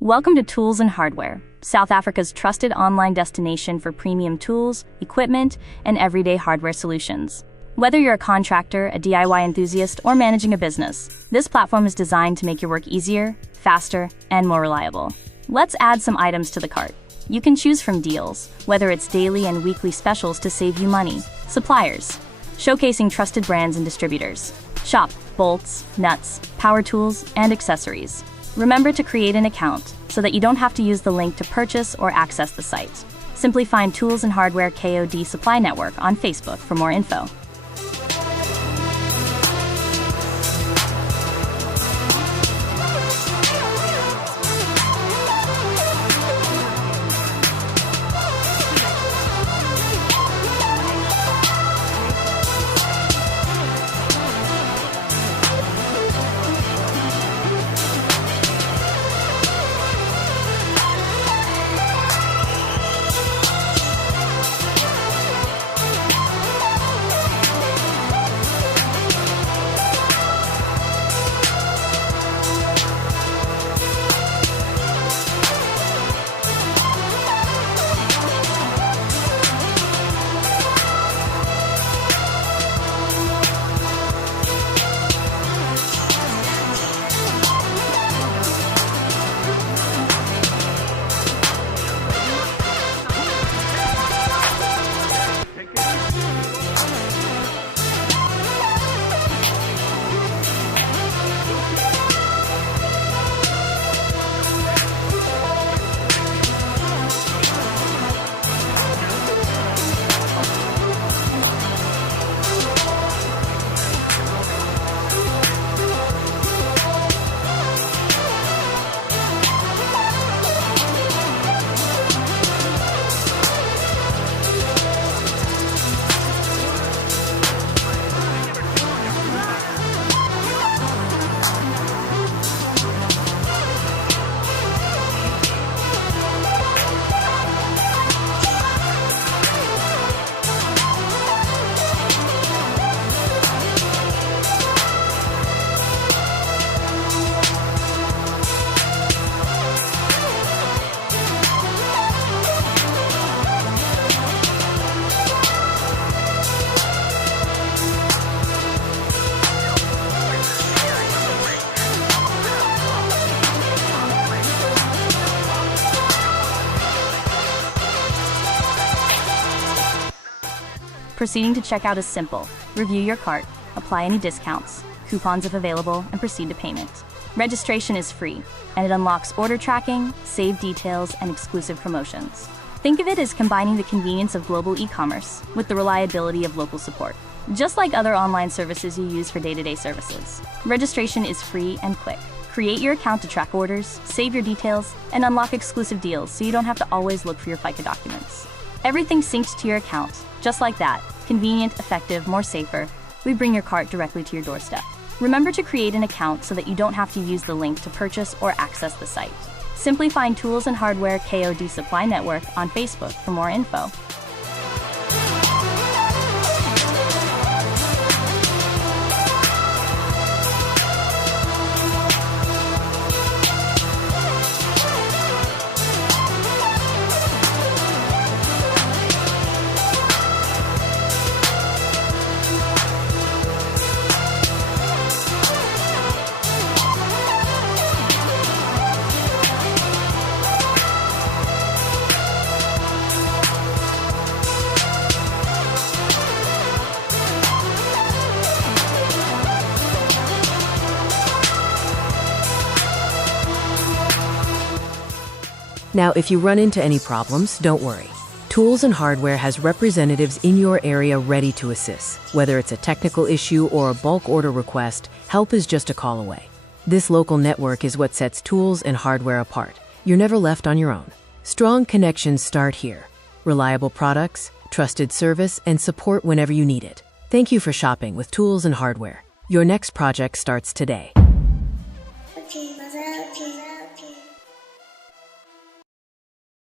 Welcome to Tools and Hardware, South Africa's trusted online destination for premium tools, equipment, and everyday hardware solutions. Whether you're a contractor, a DIY enthusiast, or managing a business, this platform is designed to make your work easier, faster, and more reliable. Let's add some items to the cart. You can choose from deals, whether it's daily and weekly specials to save you money. Suppliers, showcasing trusted brands and distributors. Shop, bolts, nuts, power tools, and accessories. Remember to create an account so that you don't have to use the link to purchase or access the site. Simply find Tools and Hardware K.O.D. Supply Network on Facebook for more info. Proceeding to checkout is simple. Review your cart, apply any discounts, coupons if available, and proceed to payment. Registration is free, and it unlocks order tracking, saved details, and exclusive promotions. Think of it as combining the convenience of global e-commerce with the reliability of local support. Just like other online services you use for day-to-day services, registration is free and quick. Create your account to track orders, save your details, and unlock exclusive deals so you don't have to always look for your FICA documents. Everything syncs to your account, just like that. Convenient, effective, more safer. We bring your cart directly to your doorstep. Remember to create an account so that you don't have to use the link to purchase or access the site. Simply find Tools and Hardware K.O.D. Supply Network on Facebook for more info. Now, if you run into any problems, don't worry. Tools and Hardware has representatives in your area ready to assist. Whether it's a technical issue or a bulk order request, help is just a call away. This local network is what sets Tools and Hardware apart. You're never left on your own. Strong connections start here. Reliable products, trusted service, and support whenever you need it. Thank you for shopping with Tools and Hardware. Your next project starts today.